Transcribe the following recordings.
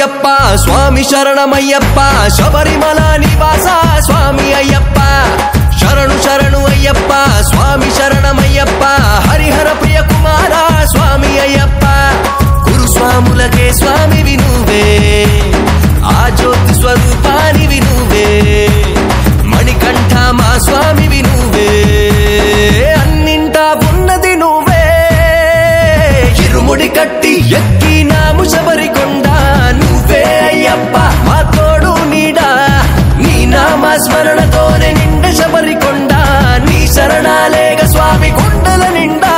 అయ్యప్ప స్వామి శరణమయ్యప్ప శబరిమల నివాస స్వామి అయ్యప్ప శరణు శరణు అయ్యప్ప స్వామి శరణమయ్యప్ప హరిహర ప్రియ కుమార స్వామి అయ్యప్ప గురుస్వాములకే స్వామి వినువే ఆ జ్యోతి స్వరూపాని వినువే మణికంఠ మా స్వామి వినువే అన్నింటా ఉన్నది నువ్వే ఇరుముడి కట్టి ఎక్కినాము శబరికొండ నువ్వే అయ్యప్ప మా తోడు నీడా నీ నామ స్మరణతోనే నిండ శబరికొండ నీ శరణాలేగ స్వామి గుండెల నిండా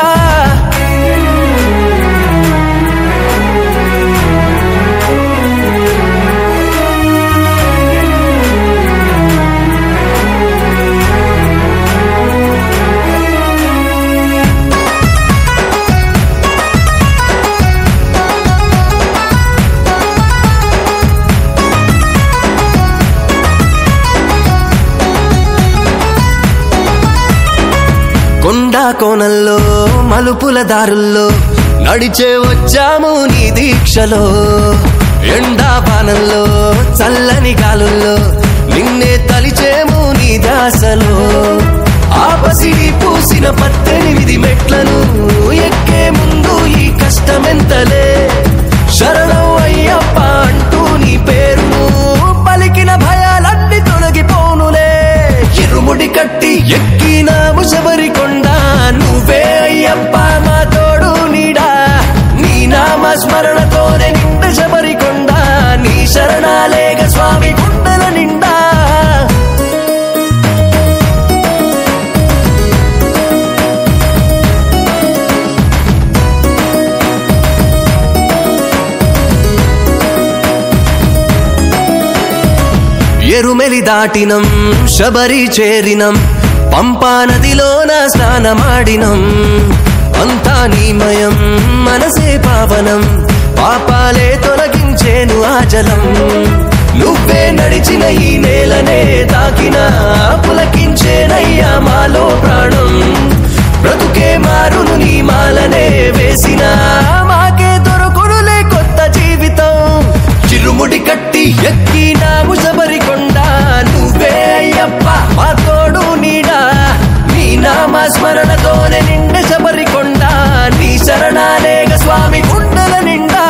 కొండా కోనల్లో మలుపుల దారుల్లో నడిచే వచ్చాము నీ దీక్షలో ఎండాబానంలో చల్లని గాలుల్లో నిన్నే తలిచేము నీ దాసలో ఆపసిడి పూసిన 18 మెట్లను ఎక్కే ముందు ఈ కష్టమెంతలే శరణం అయ్యప్ప అంటూ నీ పేరును పలికిన భయాలన్నీ తొలగిపోనులే ఇరుముడి కట్టి ఎక్కినాము శబరికొండ నువ్వే అయ్యప్ప మా తోడు నీడా నీ నామ స్మరణతోనే నిండ శబరికొండ నీ శరణాలేగ స్వామి గుండెల నిండా ఎరుమెలి దాటినం శబరి చేరినం పంపా నదిలోన స్నానమాడినం అంతా నీమయం మనసే పావనం పాపాలే తొలగించేను ఆ జలం నువ్వే నడిచిన ఈ నేలనే తాకిన పులకించేనయ్యా మాలో ప్రాణం బ్రతుకే మారును నీ మాలనే వేసిన మాకే దొరకొనులే కొత్త జీవితం చిరుముడి కట్టి ఎక్కినాము శబరికొండ నువ్వే అయ్యప్ప మా తోడు నీడా నీ నామ స్మరణతోనే నిండ శబరికొండ నీ శరణాలేగ స్వామి గుండెల నిండా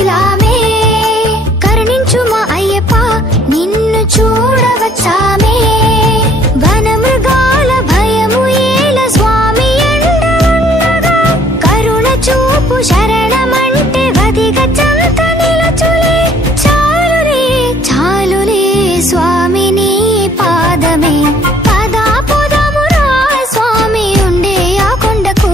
కదిలామే కరుణించుమా అయ్యప్ప నిన్ను చూడవచ్చామే వనమృగాల భయము ఏల స్వామి ఎండగా కరుణ చూపు శరణమంటే వదిగ చంత నిలచులే చాలులే చాలులే స్వామి నీ పాదమే పదా పొదమురా స్వామి ఉండే ఆ కొండకు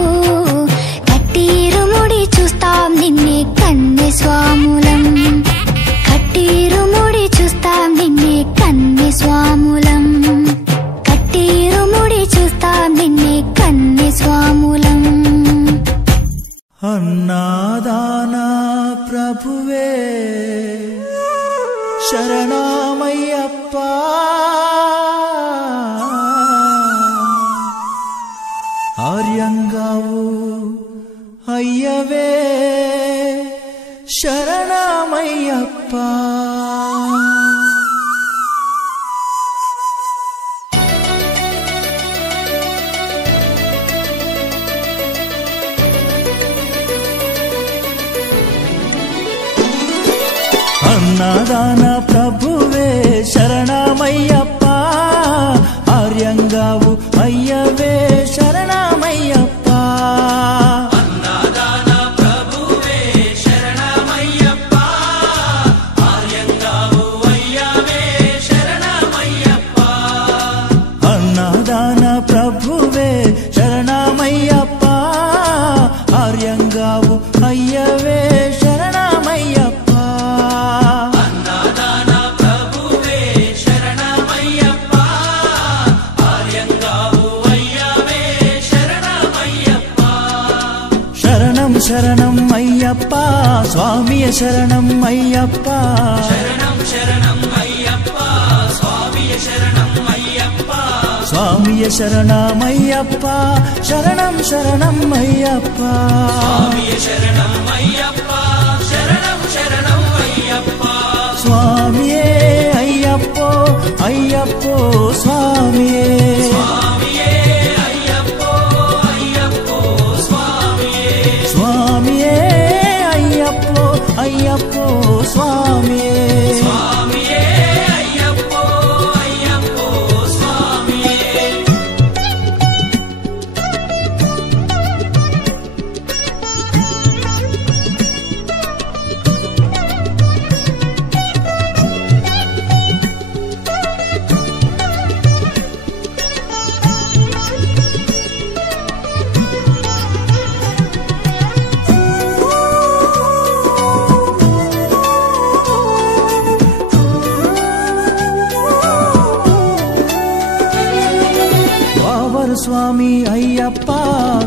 కట్టిరుముడి చూస్తాం నిన్నే కన్నె స్వాములం కట్టిరుముడి చూస్తాం నిన్నే కన్నె స్వాములం కట్టిరుముడి చూస్తాం నిన్నే కన్నె స్వాములం అన్నాదానా ప్రభువే శరణమయ్యప్ప ఆర్యంగావు అయ్యవే శరణమయ్యప్ప అన్నదాన ప్రభువే శరణమయ్యప్ప ఆర్యంగావు అయ్యవే శరణమయ్యప్ప అన్నదాన ప్రభువే శరణమయ్యప్ప ఆర్యంగావు అయ్యవే శరణమయ్యప్ప అన్నదాన ప్రభువే శరణమయ్యప్ప ఆర్యంగావు అయ్యవే శరణమయ్యప్ప శరణం అయ్యప్ప స్వామియ శరణం అయ్యప్ప శరణం శరణం అయ్యప్ప స్వామియ శరణం అయ్యప్ప స్వామియ శరణమయ్యప్ప శరణం శరణం అయ్యప్ప స్వామియ శరణం అయ్యప్ప శరణం శరణం అయ్యప్ప స్వామియే అయ్యప్పో అయ్యప్పో స్వామియే స్వామియే అయ్యప్పో అయ్యప్పో స్వామియే స్వామియే అయ్యప్పో అయ్యప్పో స్వామియే స్వామియే అయ్యప్పో అయ్యప్పో స్వామియే స్వామి అయ్యప్ప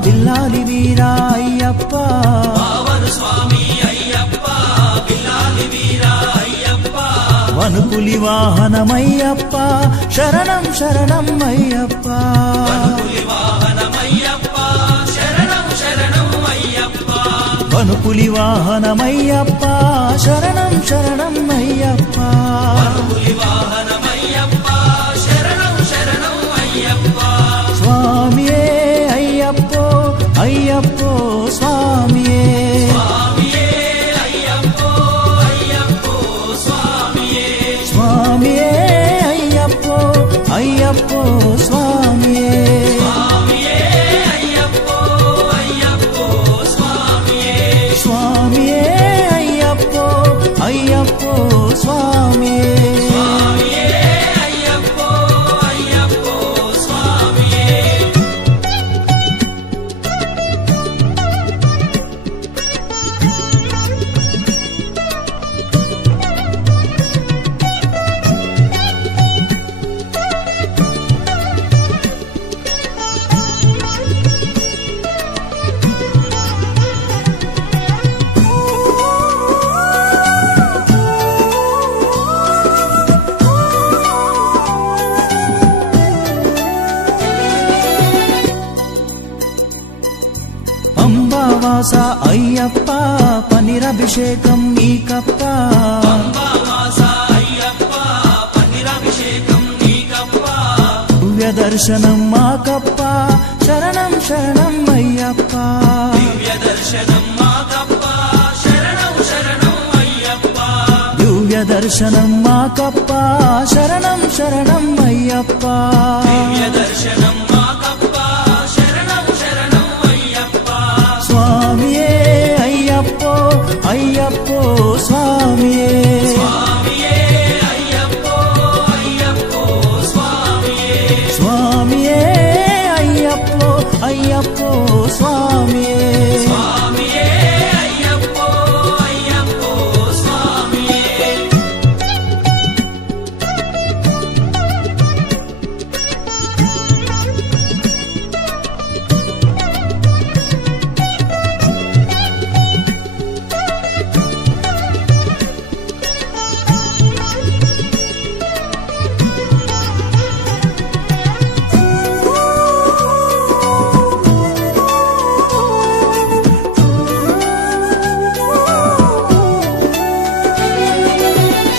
విల్లాలి వీరా అయ్యప్ప పావన స్వామి అయ్యప్ప బిల్లాలి వీరా అయ్యప్ప వనుపులి వాహనమయ్యప్ప శరణం శరణం అయ్యప్ప పులి వాహనమయ్యప్ప శరణం శరణం అయ్యప్ప వనుపులి వాహనమయ్యప్ప శరణం శరణం అయ్యప్ప పులి వాహనమయ్యప్ప శరణం శరణం అయ్యప్ప స్వామియే అయ్యప్పో అయ్యప్పో స్వామియే స్వామియే అయ్యప్పో అయ్యప్పో స్వామియే స్వామియే అయ్యప్పో అయ్యప్పో స్వామియే స్వామియే అయ్యప్పో అయ్యప్పో స్వామియే స్వామియే అయ్యప్పో అయ్యప్పో స్వామియే స్వామియే అయ్యప్పో అయ్యప్పో స్వామియే పంబావాస అయ్యప్ప పనిరభిషేకం నీకప్ప పంబావాస అయ్యప్ప పన్నీరాభిషేకం నీకప్ప దివ్య దర్శనం మాకప్ప శరణం శరణం అయ్యప్ప దివ్య దర్శనం మాకప్ప శరణం శరణం దర్శనం మాకప్ప శరణం శరణం అయ్యప్ప దివ్య దర్శనం మాకప్ప శరణం శరణం అయ్యప్ప స్వామియే అయ్యప్పో అయ్యప్పో స్వామియే స్వామియే అయ్యప్పో అయ్యప్పో స్వామియే స్వామియే అయ్యప్పో అయ్యప్పో స్వామియే స్వామియే అయ్యప్పో అయ్యప్పో స్వామియే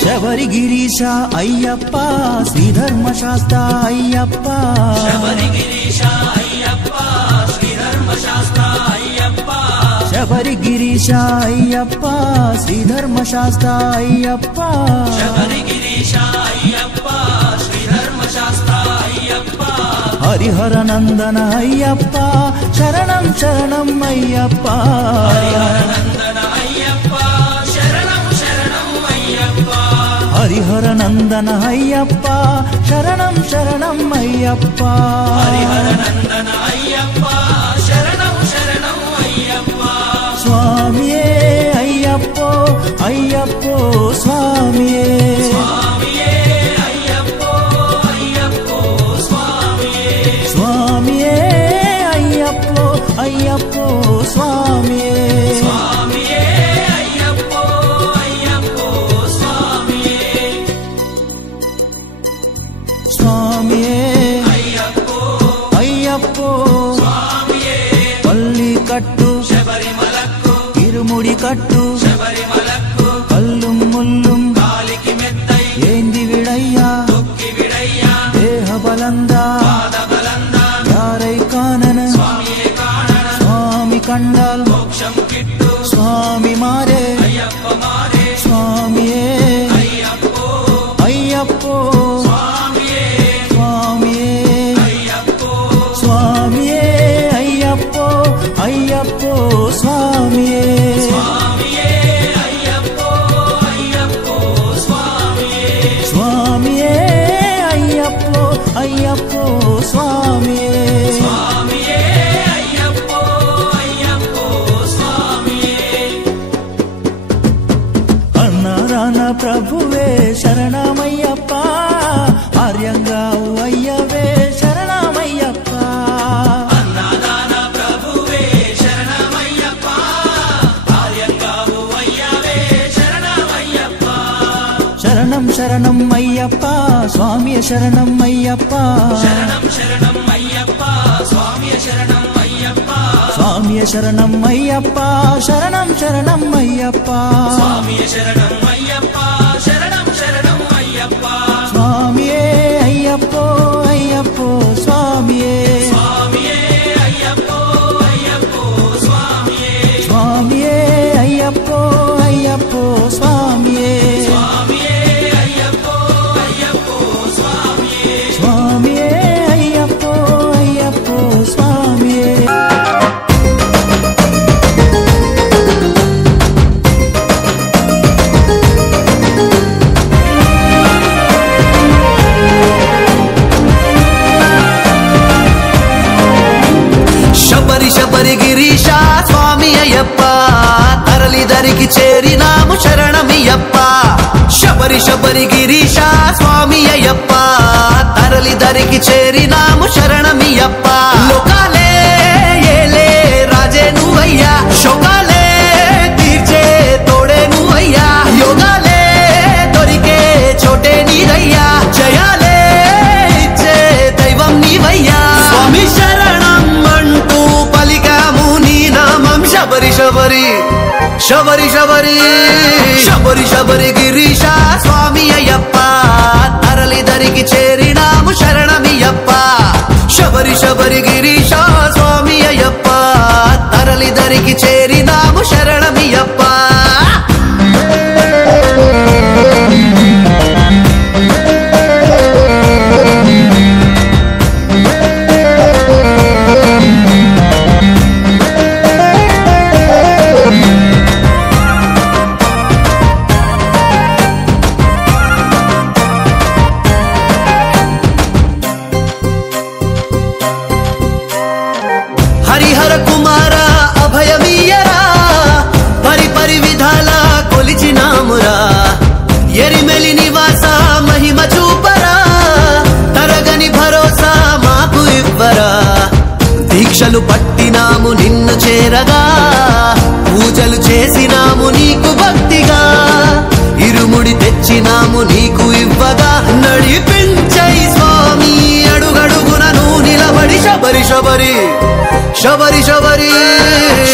శబరిగిరీశ అయ్యప్ప శ్రీధర్మశాస్త్ర అయ్యప్ప శబరిగిరీశ అయ్యప్ప శ్రీధర్మశాస్త్ర అయ్యప్ప శబరిగిరీశ అయ్యప్ప శ్రీధర్మశాస్త్ర అయ్యప్ప శబరిగిరీశ అయ్యప్ప శ్రీధర్మశాస్త్ర అయ్యప్ప హరిహర నందన అయ్యప్ప శరణం శరణం అయ్యప్ప నందన అయ్యప్ప శరణం శరణం అయ్యప్ప హరిహర నందన అయ్యప్ప శరణం శరణం అయ్యప్ప నందన అయ్యప్ప శరణం శరణం అయ్యప్ప స్వామియే అయ్యప్పో అయ్యప్పో స్వామియే స్వామియే అయ్యప్పో అయ్యప్పో స్వామియే స్వామియే అయ్యప్పో అయ్యప్పో స్వామియే స్వామియే అయ్యప్పో అయ్యప్పో స్వామియే స్వామియే అయ్యప్పో అయ్యప్పో స్వామియే పల్లి కట్టు శబరిమలకు ఇరుముడి కట్టు శబరిమలకు కల్లుం ముల్లుం కాలికి మెత్తై ఏంది విడయ్యా తొక్కి విడయ్యా దేహ బలందా పాద బలందా యారై కానన స్వామియే కాణన స్వామి కండాల్ మోక్షం కిట్టు స్వామి మారే అయ్యప్ప మారే స్వామియే అయ్యప్పో అయ్యప్పో స్వామియే స్వామియే అయ్యప్పో స్వామియే అయ్యప్పో అయ్యప్పో స్వామియే స్వామియే అయ్యప్పో అయ్యప్పో స్వామియే స్వామియే అయ్యప్పో అయ్యప్పో స్వామియే స్వామియే అయ్యప్పో అయ్యప్పో స్వామియే అన్నారాన ప్రభువే శరణమయ్యప్ప ఆర్యంగా అయ్యవే శరణమయ్యప్ప అన్నదాన ప్రభువే శరణమయ్యప్ప ఆర్యంగావు అయ్యవే శరణమయ్యప్ప శరణం శరణం అయ్యప్ప స్వామియ శరణం అయ్యప్ప శరణం శరణం అయ్యప్ప స్వామియ శరణం అయ్యప్ప స్వామియ శరణం అయ్యప్ప శరణం శరణం అయ్యప్ప స్వామియ శరణం అయ్యప్ప శరణం శరణం అయ్యప్ప స్వామియే అయ్యప్పో అయ్యప్పో స్వామియే స్వామియే అయ్యప్పో అయ్యప్పో స్వామియే స్వామియే అయ్యప్పో అయ్యప్పో స్వామియే స్వామియే అయ్యప్పో అయ్యప్పో స్వామియే స్వామియే అయ్యప్పో అయ్యప్పో స్వామియే శబరి శబరి గిరీశ స్వామి అయ్యప్ప తరలి దరికి చేరినాము శరణమయ్యప్ప శబరి శబరి గిరీశ స్వామి అయ్యప్ప తరలి దరికి చేరినాము శరణమయ్యప్ప లోకాలే ఏలే రాజే నువ్వయ్యా శోకాలే తీర్చే తోడే నువ్వయ్యా యోగాలే దొరికే చోటే నీరయ్యా జయాలే ఇచ్చే దైవం నీవయ్యా స్వామి శరణం అంటూ పలికాము నీ నామం శబరి శబరి శబరి శబరి శబరి శబరి గిరీశ స్వామి అయ్యప్ప తరలి దరికి చేరినాము శరణమయ్యప్ప శబరి శబరి గిరీశ స్వామి అయ్యప్ప తరలి దరికి చేరినాము శరణమయ్యప్ప శబరి శబరి శబరి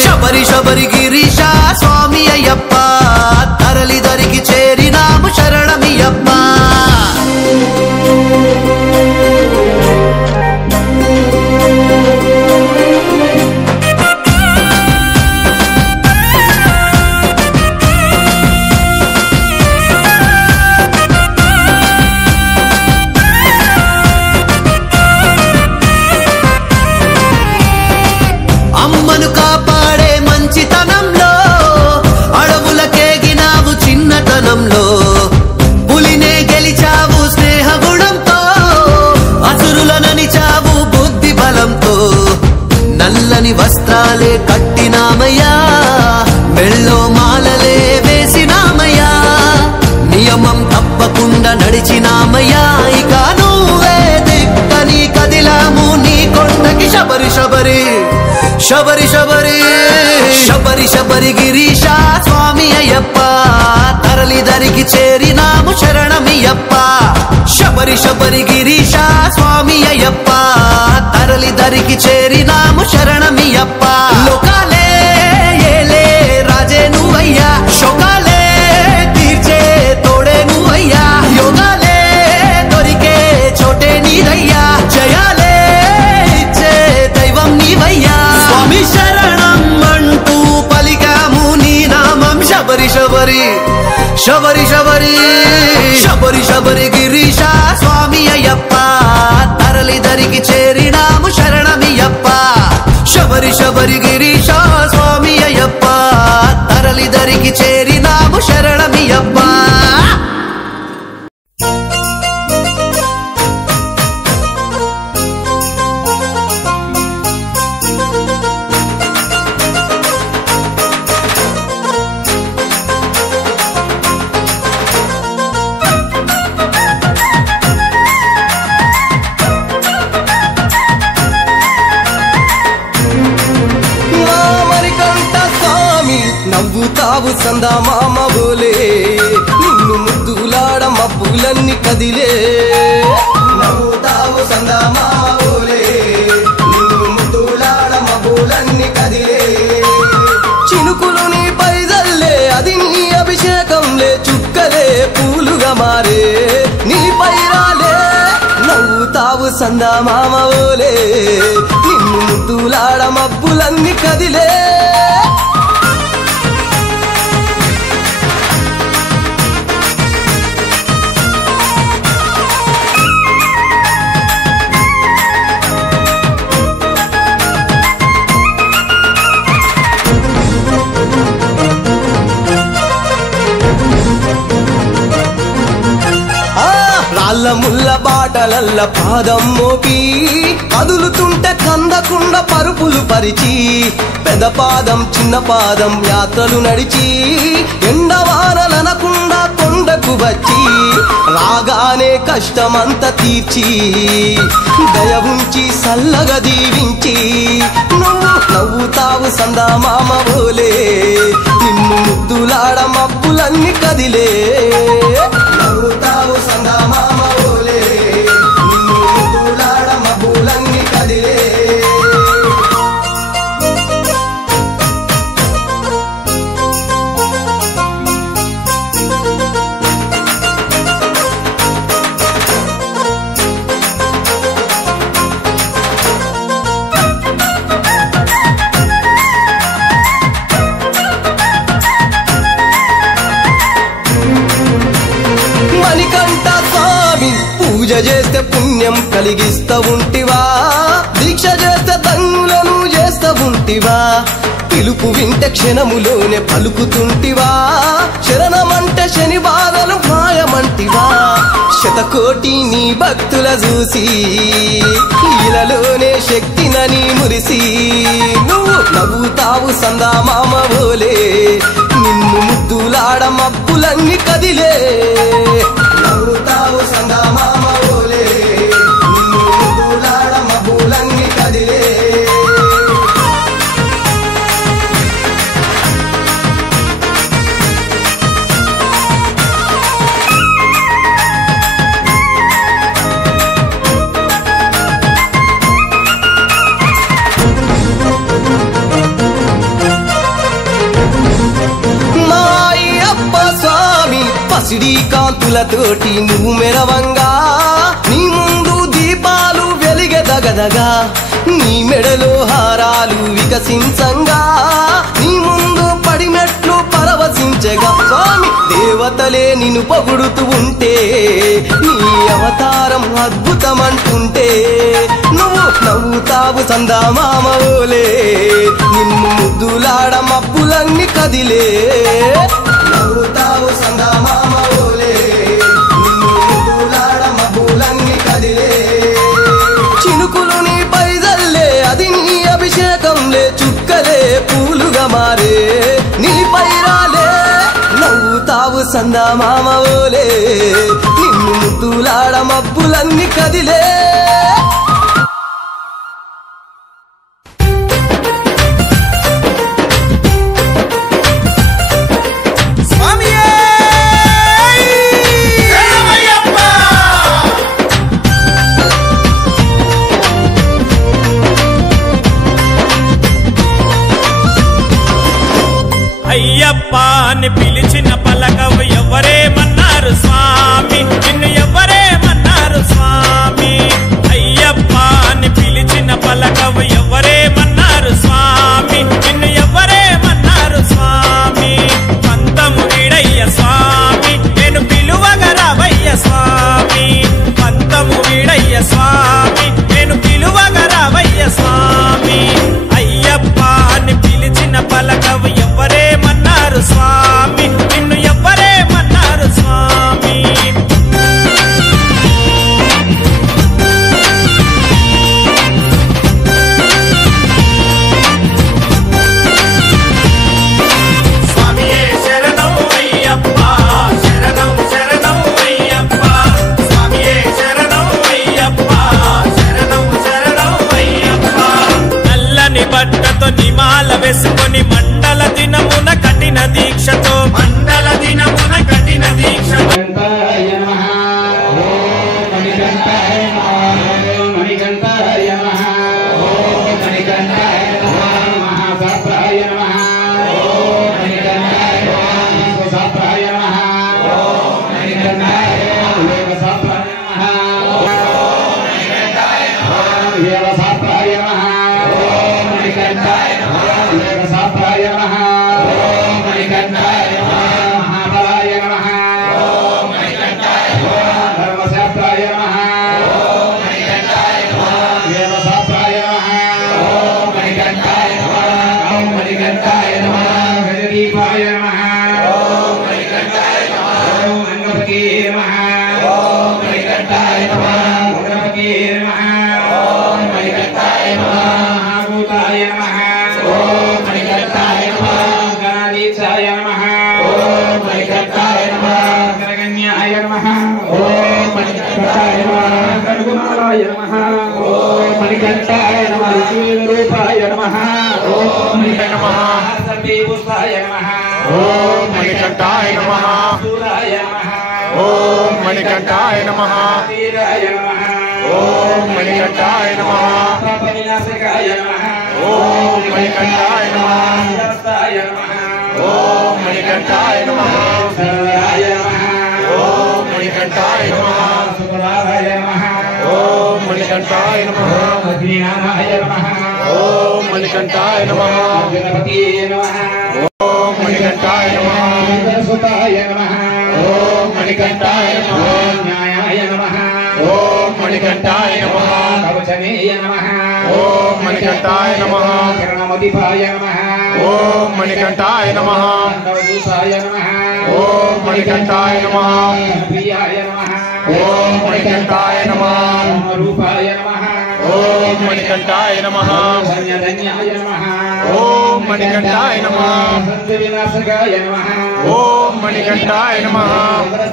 శబరి శబరి గిరీశ స్వామి అయ్యప్ప తరలి దరికి చేరినాము శరణమయ్యప్ప అమ్మను కాపాడే మంచితనంలో అడవులకేగినావు చిన్నతనంలో పులినే గెలిచావు స్నేహగుణంతో అసురులననిచావు బుద్ధి బలంతో నల్లని వస్త్రాలే కట్టినామయ్యా మెళ్ళో మాలలే వేసినామయ్యా నియమం తప్పకుండా నడిచినామయ్యా ఇక నువ్వే దిక్కని కదిలాము నీ కొండకి శబరి శబరి శబరి శబరి శబరి శబరి గిరీశ స్వామి అయ్యప్ప తరలి దరికి చేరినాము శరణమయ్యప్ప శబరి శబరి గిరీశ స్వామి అయ్యప్ప తరలి దరికి చేరినాము శరణమయ్యప్ప లోకాలే ఏలే రాజే నువ్వయ్యా శోకాలే తీర్చే తోడే నువ్వయ్యా యోగాలే దొరికే చోటే నీదయ్యా జయాలే ఇచ్చే దైవం నీవయ్యా స్వామి శరణం అంటూ పలికాము నీ నామం శబరి శబరి శబరి శబరి శబరి శబరి గిరీశ స్వామి అయ్యప్ప తరలి దరికి చేరినాము శరణమయ్యప్ప శబరి శబరి గిరీశ స్వామి అయ్యప్ప తరలి దరికి చేరినాము శరణమయ్యప్ప నవ్వుతావు సందా మామ బోలే నిన్ను ముద్దులాడ మబ్బులన్నీ కదిలే నవ్వుతావు సందా మామ బోలే నిన్ను ముద్దులాడ మబ్బులన్నీ కదిలే చినుకులు నీ పైదల్లే అది నీ అభిషేకంలే చుక్కలే పూలుగా మారే నీ పైరాలే నవ్వుతావు సందా మామ బోలే నిన్ను ముద్దులాడ మబ్బులన్నీ కదిలే రాళ్ళ ముళ్ళ బాటలల్ల పాదం మోపి కదులుతుంటే కందకుండా పరుపులు పరిచి పెద్ద పాదం చిన్న పాదం యాత్రలు నడిచి ఎండవానలనకుండా కొండకు వచ్చి రాగానే కష్టమంతా తీర్చి దయ ఉంచి సల్లగా దీవించి నువ్వు నవ్వుతావు సందా మామ బోలే నిన్ను ముద్దులాడ మబ్బులన్నీ కదిలే నవ్వుతావు సందా మామ బోలే నిన్ను ముద్దులాడ మబ్బులన్నీ కదిలే మణికంఠ స్వామి పూజ చేస్తే పుణ్యం కలిగిస్తా ఉంటివా దీక్ష చేస్తే ధన్యులను చేస్తా ఉంటివా పిలుపు వింటే క్షణములోనే పలుకుతుంటివా శరణమంటే శని బాధలు మాయమంటివా శతకోటి నీ భక్తుల చూసి ఇలలోనే శక్తినని మురిసి నువ్వు నవ్వుతావు సందా మామ బోలే నిన్ను ముద్దులాడ మబ్బులన్నీ కదిలే నవ్వుతావు సందా మామ బోలే నిన్ను ముద్దులాడ మబ్బులన్నీ కదిలే పసిడి కాంతులతోటి నువ్వు మెరవంగా నీ ముందు దీపాలు వెలిగెదగదగా నీ మెడలో హారాలు వికసించంగా నీ ముందు పడిమెట్లు పరవశించగా స్వామి దేవతలే నిన్ను పొగుడుతూ ఉంటే నీ అవతారం అద్భుతమంటుంటే నువ్వు నవ్వుతావు సందామామోలే నిన్ను ముద్దులాడ మబ్బులన్నీ కదిలే నవ్వుతావు సందామామోలే నిన్ను ముద్దులాడ మబ్బులన్నీ కదిలే చినుకులు నీ పైదల్లే అది నీ అభిషేకంలే చుక్కలే పూలుగా మారే నీపై రాలే నవ్వుతావు సందామామోలే నిన్ను ముద్దులాడ మబ్బులన్నీ కదిలే అయ్యప్ప అని పిలిచిన పలకవు ఎవరేమన్నారు స్వామి నిన్ను ఎవరేమన్నారు స్వామి అయ్యప్ప అని పిలిచిన పలకవు ఎవరేమన్నారు స్వామి నిన్ను ఎవరేమన్నారు స్వామి పంతము వీడయ్య స్వామి నేను పిలువగా రావయ్య స్వామి పంతము వీడయ్య స్వామి నేను పిలువగా రావయ్య స్వామి అయ్యప్ప అని పిలిచిన పలకవు ఎవరేమన్నారు స్వామి నిన్ను ఎవరేమన్నారు స్వామి స్వామియే శరణం అయ్యప్ప శరణం శరణం అయ్యప్ప స్వామియే శరణం అయ్యప్ప శరణం శరణం అయ్యప్ప నల్లని బట్టతో నిమాల వేసుకొని మండల దినమున కఠిన దీక్షతో మండల దినమున కఠిన దీక్షతో మణికంఠాయ నమః రూపాయ నమః ఓం నమః సర్వేపుష్పాయ నమః ఓం మణికంఠాయ నమః సూరాయ నమః ఓం మణికంఠాయ నమః వీరాయ నమః ఓం మణికంఠాయ నమః పాపవినాశకాయ నమః ఓం మణికంఠాయ నమః సరస్తాయ నమః ఓం మణికంఠాయ నమః సర్వాయ నమః ఓం మణికంఠాయ నమః సుప్రభాయ నమః ఓం మణికంఠాయ నమః అగ్నినాథాయ నమః ఓం మణికంఠాయ నమః గణపతియే నమః ఓం మణికంఠాయ నమః సరస్వతాయ నమః ఓం మణికంఠాయ నమః న్యాయాయ నమః ఓం మణికంఠాయ నమః కవచనేయ నమః ఓం మణికంఠాయ నమః కరుణామదిపాయ నమః ఓం మణికంఠాయ నమః నవదూసాయ నమః ఓం మణికంఠాయ నమః ప్రియాయ నమః ఓం మణికంఠాయ నమః రూపాయ నమః ఓం మణికంఠాయ నమః ధన్యధన్యాయ నమః ఓం మణికంఠాయ నమః సంత వినాశకాయ నమః ఓం మణికంఠాయ నమః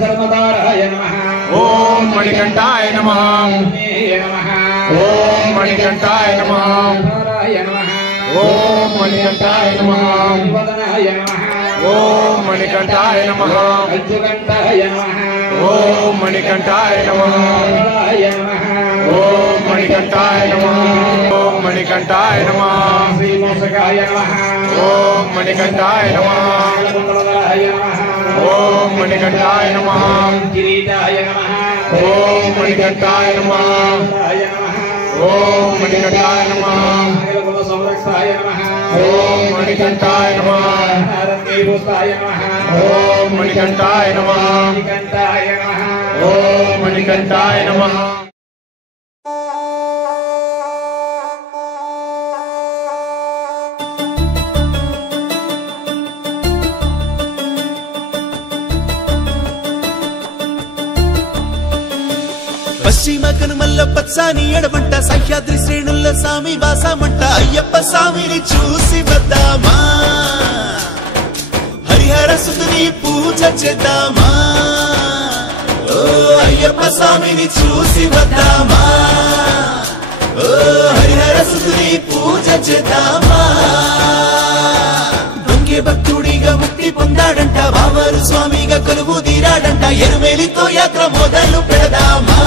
ధర్మదారాయ నమః ఓం మణికంఠాయ నమః నమః ఓం మణికంఠాయ నమః నారాయ నమః ఓం మణికంఠాయ నమః వదనాయ నమః ఓం మణికంఠాయ నమః అజ్జకంఠాయ నమః ఓం మణికంఠాయ నమః నమః ఓం మణికంఠాయ నమః ఓం మణికంఠాయ నమః శ్రీమోసకాయ నమః ఓం మణికంఠాయ నమః మంగళదాయ నమః ఓం మణికంఠాయ నమః కిరీటాయ నమః ఓం మణికంఠాయ నమః ఓం మణికంఠాయ నమః మంగళకుల సంరక్షాయ నమః ఓం మణికంఠాయ నమః రత్నైభూతాయ నమః ఓం మణికంఠాయ నమః మణికంఠాయ నమః ఓం మణికంఠాయ నమః పశ్చిమ కనుమల్ల పచ్చాని ఎడమంట సహ్యాద్రి శ్రేణుల్లో స్వామి వాసమంట అయ్యప్ప స్వామిని చూసి వద్దామా హరిహర సుతుని పూజ చేద్దామా ఓ అయ్యప్ప స్వామిని చూసి వద్దామా ఓ హరిహర సుతుని పూజ చేద్దామా దొంగే భక్తుడిగా ముక్తి పొందాడంట వామరు స్వామిగా కొలువు తీరాడంట ఎరుమేలితో యాత్ర మొదలు పెడదామా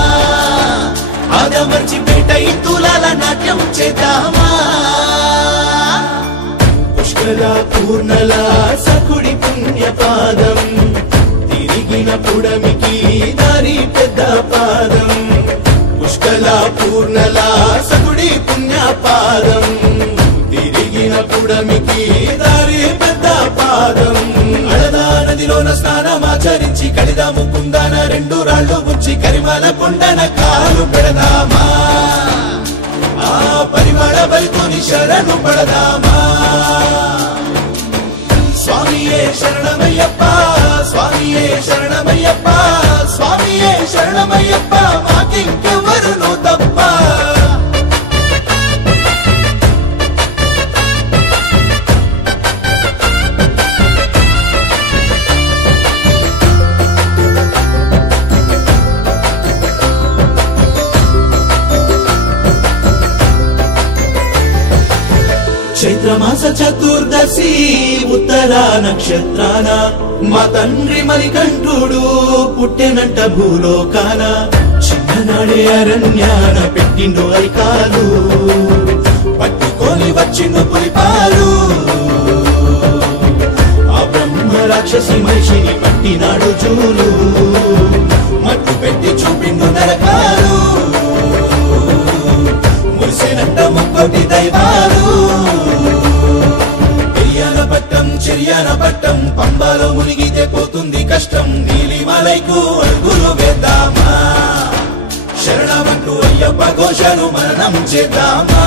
ఆదమర్చిపేట ఇంతులాల నాట్యం చేద్దామా పుష్కర పూర్ణల సకుడి పుణ్యపాదం తిరిగిన పుడమికి దారి పెద్ద పాదం పుష్కల పూర్ణల సకుడి పుణ్యపాదం తిరిగిన పుడమికి దారి పెద్ద పాదం అడదా నదిలోన స్నానమాచరించి కలిదాము కుందాన రెండు రాళ్ళు ఉంచి కరిమాల కొండన కాలు పెడదామా ఆ పరిమళ బలితోని శరణు పడదామా స్వామియే శరణమయ్యప్ప స్వామియే శరణమయ్యప్ప స్వామియే శరణమయ్యప్ప మాకింకెవరును తప్ప చైత్రమాస చతుర్దశి ఉత్తర నక్షత్రాన మా తండ్రి మణికంఠుడు పుట్టెనంట భూలోకాన చిన్ననాడే అరణ్యాన పెట్టిండు అరికాలు పట్టుకొని వచ్చిండు పులిపాలు ఆ బ్రహ్మ రాక్షసి మనిషిని పట్టినాడు జూలు మట్టు పెట్టి చూపిండు నరకాలు మురిసినంట ముక్కోటి దైవాలు చెరియన పట్టం పంబాలో మునిగితే పోతుంది కష్టం నీలిమలైకు అడుగులు వేద్దామా శరణమంటూ అయ్యప్ప ఘోషను మరణం చేద్దామా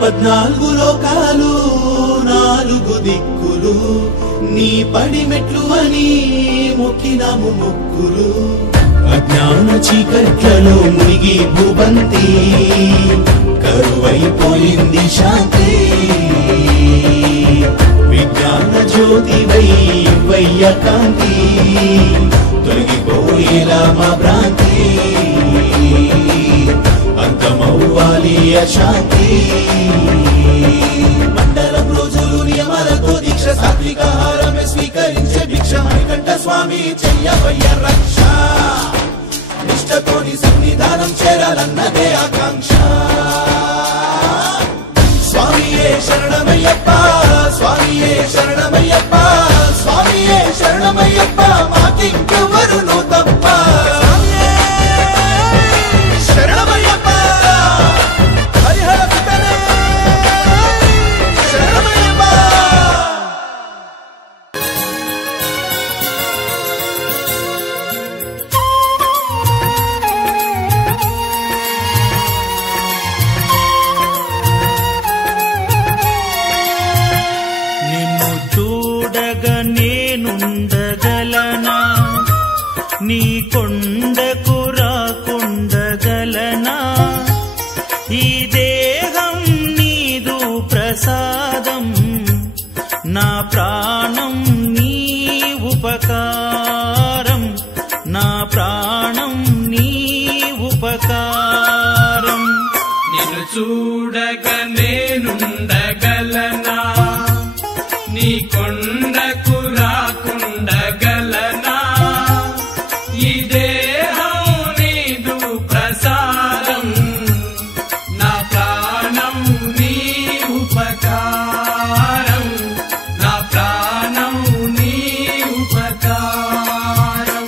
పద్నాలుగు లోకాలు నాలుగు దిక్కులు నీ పడి మెట్లు అని మొక్కినాము మొక్కులు అజ్ఞాన చీకట్లలో మునిగి భూబంతి కరువైపోయింది శాంతి విజ్ఞాన జ్యోతివై వయ్య కాంతి తొలగిపోయేలా మా భ్రాంతి అంతమవ్వాలి అశాంతి మండలం రోజులు నియమాలతో దీక్ష సాత్వికాహారమే స్వీకరించే భిక్ష మణికంఠ స్వామి చెయ్యవయ్య రక్ష నిష్టతోని సన్నిధానం చేరాలన్నదే ఆకాంక్ష స్వామియే శరణమయ్యప్ప స్వామియే శరణమయ్యప్ప స్వామియే శరణమయ్యప్ప మాకింకెవరును తప్ప నీ కొండకు రాకుండగలనా ఈ దేహం నీదు ప్రసాదం నా ప్రాణం నీ ఉపకారం ఉపకారం నా ప్రాణం నీ ఉపకారం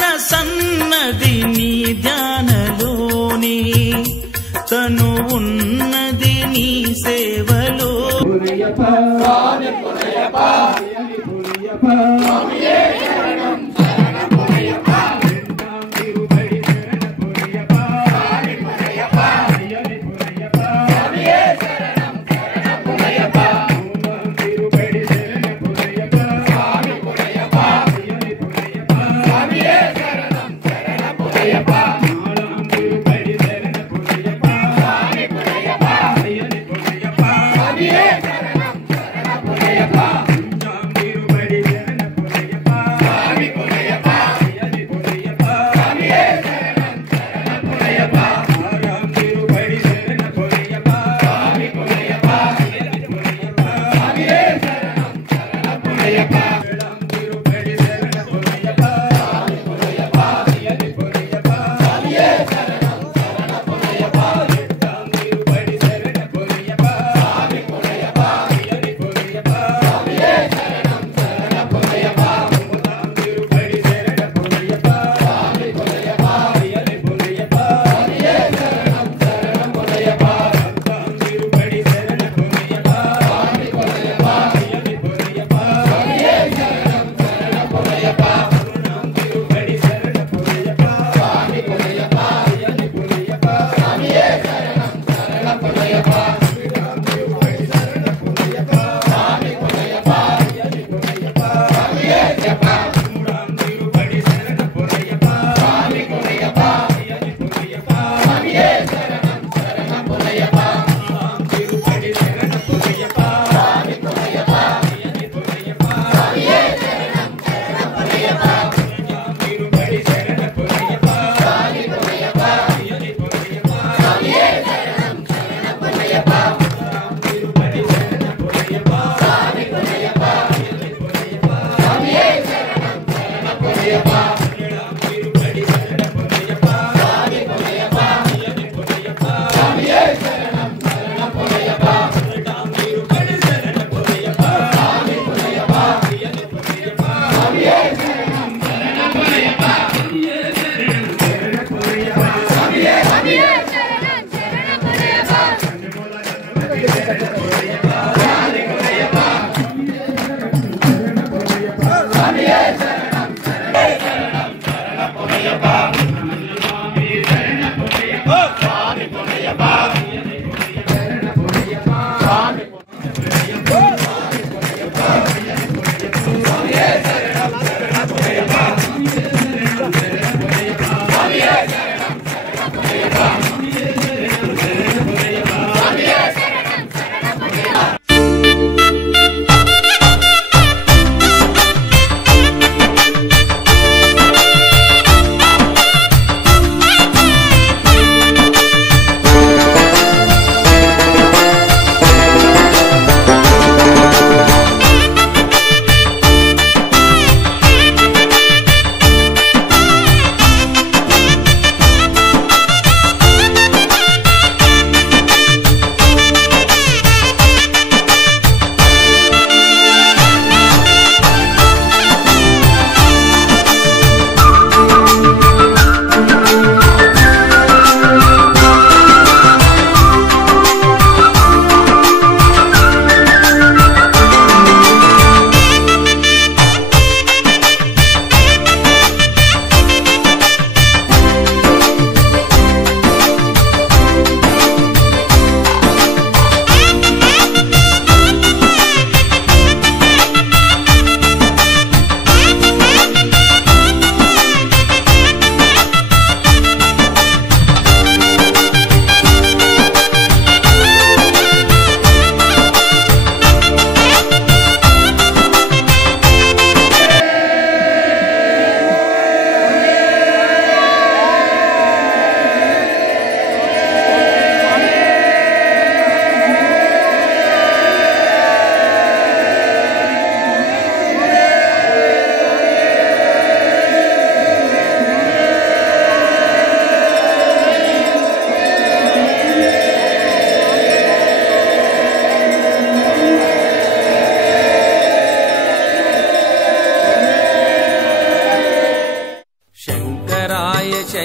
మనసన్నది నీ ధ్యానలోని తను ఉన్నది నీ సేవలో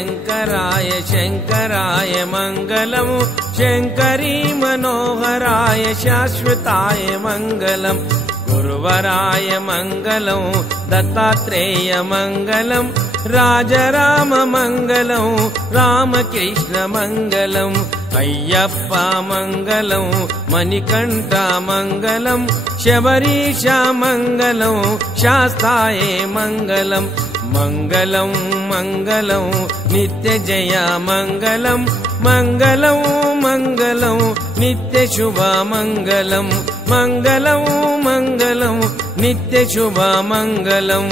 శంకరాయ శంకరాయ మంగళం శంకరీ మనోహరాయ శాశ్వతాయ మంగళం గురువరాయ మంగళం దత్తాత్రేయ మంగళం రాజరామ మంగళం రామకృష్ణ మంగళం అయ్యప్ప మంగళం మణికంఠ మంగళం శబరీష మంగళం శాస్తాయే మంగళం మంగళం మంగళం నిత్య జయ మంగళం మంగళం మంగళం నిత్య శుభ మంగళం మంగళం మంగళం నిత్య శుభ మంగళం